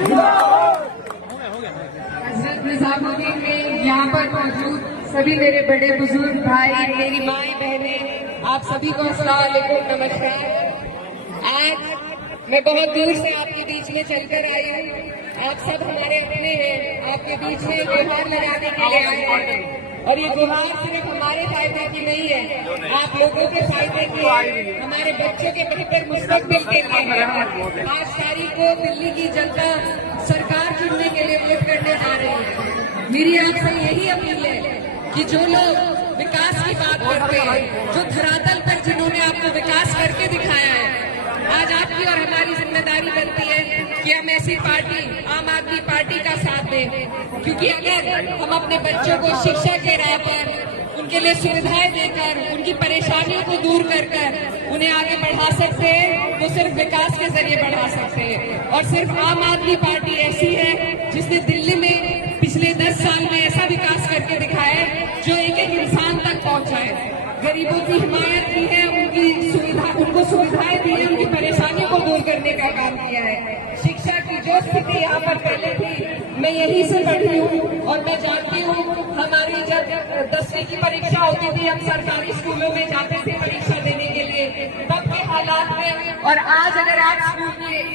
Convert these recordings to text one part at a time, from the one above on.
हजरत निजामुद्दीन में यहाँ पर मौजूद सभी मेरे बड़े बुजुर्ग भाई, मेरी माएँ बहनें, आप सभी को अस्सलाम वालेकुम, नमस्कार। आज मैं बहुत दूर से आपके बीच में चलकर आई हूँ। आप सब हमारे अपने हैं, आपके बीच में गुहार लगाने के लिए आए हैं और ये गुहार सिर्फ हमारे फायदे की नहीं है, आप लोगों के फायदे की है, हमारे बच्चों के बेहतर मुस्तकबिल के लिए है। 5 तारीख को दिल्ली की जनता सरकार चुनने के लिए वोट करने जा रही है। मेरी आपसे यही अपील है कि जो लोग विकास की बात करते हैं, जो धरातल पर जिन्होंने आपको विकास करके दिखाया है, आज आपकी और हमारी जिम्मेदारी बनती है कि हम ऐसी पार्टी, आम आदमी पार्टी का साथ दें, क्योंकि अगर हम अपने बच्चों को शिक्षा के राह पर उनके लिए सुविधाएं देकर उनकी परेशानियों को दूर कर उन्हें आगे बढ़ा सकते हैं, तो सिर्फ विकास के जरिए बढ़ा सकते हैं। और सिर्फ आम आदमी पार्टी ऐसी है जिसने दिल्ली में पिछले 10 साल में ऐसा विकास करके दिखाया है जो एक एक इंसान तक पहुंचा है, गरीबों की हिमायत की है, उनको सुविधाएं दी है, उनकी परेशानियों को दूर करने का काम किया है। शिक्षा की जो स्थिति यहाँ पर पहले थी, मैं यहीं से पढ़ी हूँ और मैं जानती हूँ, हमारी जब 10वीं की परीक्षा होती थी, हम सरकारी स्कूलों में जाते थे परीक्षा देने के लिए, तब के हालात में और आज अगर आप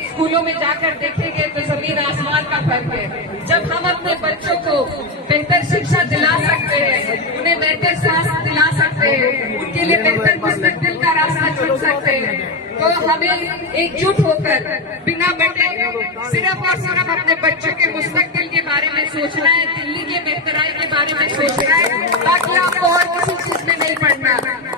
स्कूलों में जाकर देखेंगे तो जमीन आसमान का फर्क है। जब हम अपने बच्चों को बेहतर शिक्षा दिला सकते हैं, उन्हें बेहतर स्वास्थ्य दिला सकते हैं, उनके लिए बेहतर मुस्तकबिल का रास्ता चुन सकते हैं, तो हमें एकजुट होकर बिना बटे सिर्फ और सिर्फ अपने बच्चों के मुस्तकबिल के बारे में सोचना है, दिल्ली के बेहतराई के बारे में सोचना है, ताकि आपको और किसी चीज में नहीं पड़ना।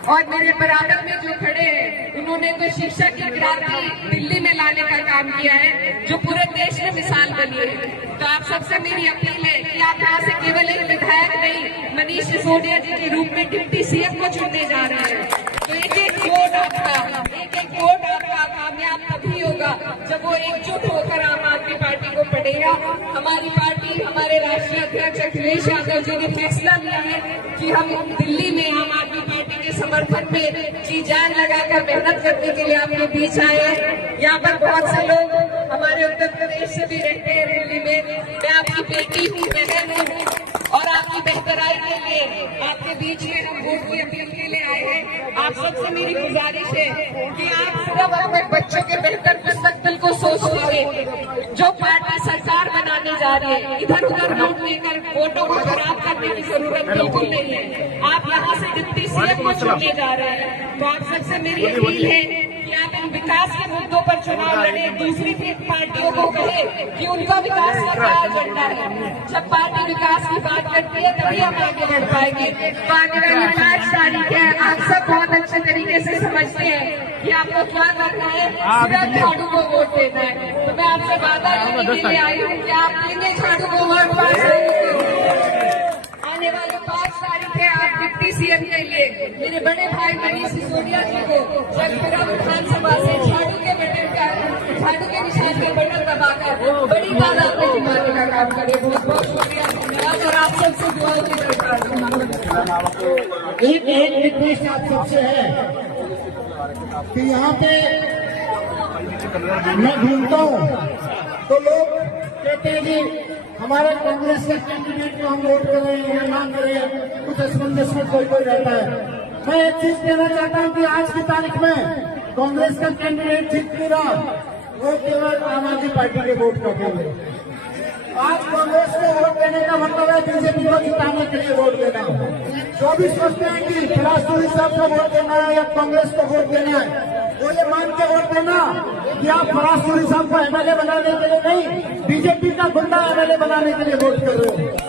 और मेरे बराबर में जो खड़े हैं, उन्होंने तो शिक्षा की क्रांति दिल्ली में लाने का काम किया है, जो पूरे देश में मिसाल बनी है। तो आप सबसे मेरी अपील है कि आप यहाँ से केवल एक विधायक नहीं, मनीष सिसोदिया जी के रूप में डिप्टी सीएम को चुनने जा रहे हैं। तो एक एक वोट आपका कामयाब तभी होगा जब वो एकजुट होकर आम आदमी पार्टी को पढ़ेगा। हमारी पार्टी, हमारे राष्ट्रीय अध्यक्ष अखिलेश यादव जी ने फैसला लिया है कि हम दिल्ली में आम आदमी पार्टी के समर्थन में जी जान लगाकर मेहनत करने के लिए आपके बीच आए हैं। यहाँ पर बहुत से लोग हमारे उत्तर प्रदेश से भी रहते हैं दिल्ली में। मैं आपकी बेटी हूँ, बहन हूँ और आपकी बेहतराई के लिए आपके बीच में हम वोट की अपील के लिए आए हैं। आप सबसे मेरी गुजारिश है कि आप सिर्फ अपने बच्चों के बेहतर मुस्तकबिल को सोचते हुए जो पार्टी सरकार बनाने जा रही है, इधर उधर वोट लेकर वोटों को खराब करने की जरूरत बिल्कुल नहीं है। आप यहाँ से डिप्टी सीएम को चुनने जा रहे हैं, तो आप सबसे मेरी अपील है कि आप इन विकास के मुद्दों पर चुनाव लड़े। दूसरी पार्टियों को कहे कि उनका विकास का क्या एजेंडा है। जब पार्टी विकास की बात करती है तभी हम आगे बढ़ पाएंगे। तो आने वाली 5 तारीख है, आप सब बहुत अच्छे तरीके से समझते हैं कि आपको क्या करना है, सिर्फ झाड़ू को वोट देना है। तो मैं आपसे वादा करने के लिए आई हूँ कि आप देंगे झाड़ू को वोट। आने वाले 5 तारीख है, आप डिप्टी सीएम के लिए मेरे बड़े भाई मनीष सिसोदिया जी को जगपुरा विधानसभा से झाड़ू के निशान के बटन दबाकर बड़ी तादाद में जिताने का काम करें। बहुत बहुत शुक्रिया, धन्यवाद और आप सबसे दुआओं की दरकार। एक रिक्वेस्ट आप सबसे है कि यहाँ पे मैं घूमता हूँ तो लोग कहते हैं कि हमारे कांग्रेस के कैंडिडेट को हम वोट करें या ना करें, कुछ असमंजस में कोई रहता है। मैं एक चीज कहना चाहता हूँ कि आज की तारीख में कांग्रेस का कैंडिडेट ठीक नहीं रहा, वो केवल आम आदमी पार्टी के वोट करते हुए। आज कांग्रेस को वोट देने का मतलब है बीजेपी को जिताने के लिए वोट देना। जो भी सोचते हैं कि फरासुरी साहब को वोट देना है या कांग्रेस को वोट देना है, वो ये मान के वोट देना कि आप फरासुरी साहब को एमएलए बनाने के लिए नहीं, बीजेपी का गुंडा एमएलए बनाने के लिए वोट कर रहे हो।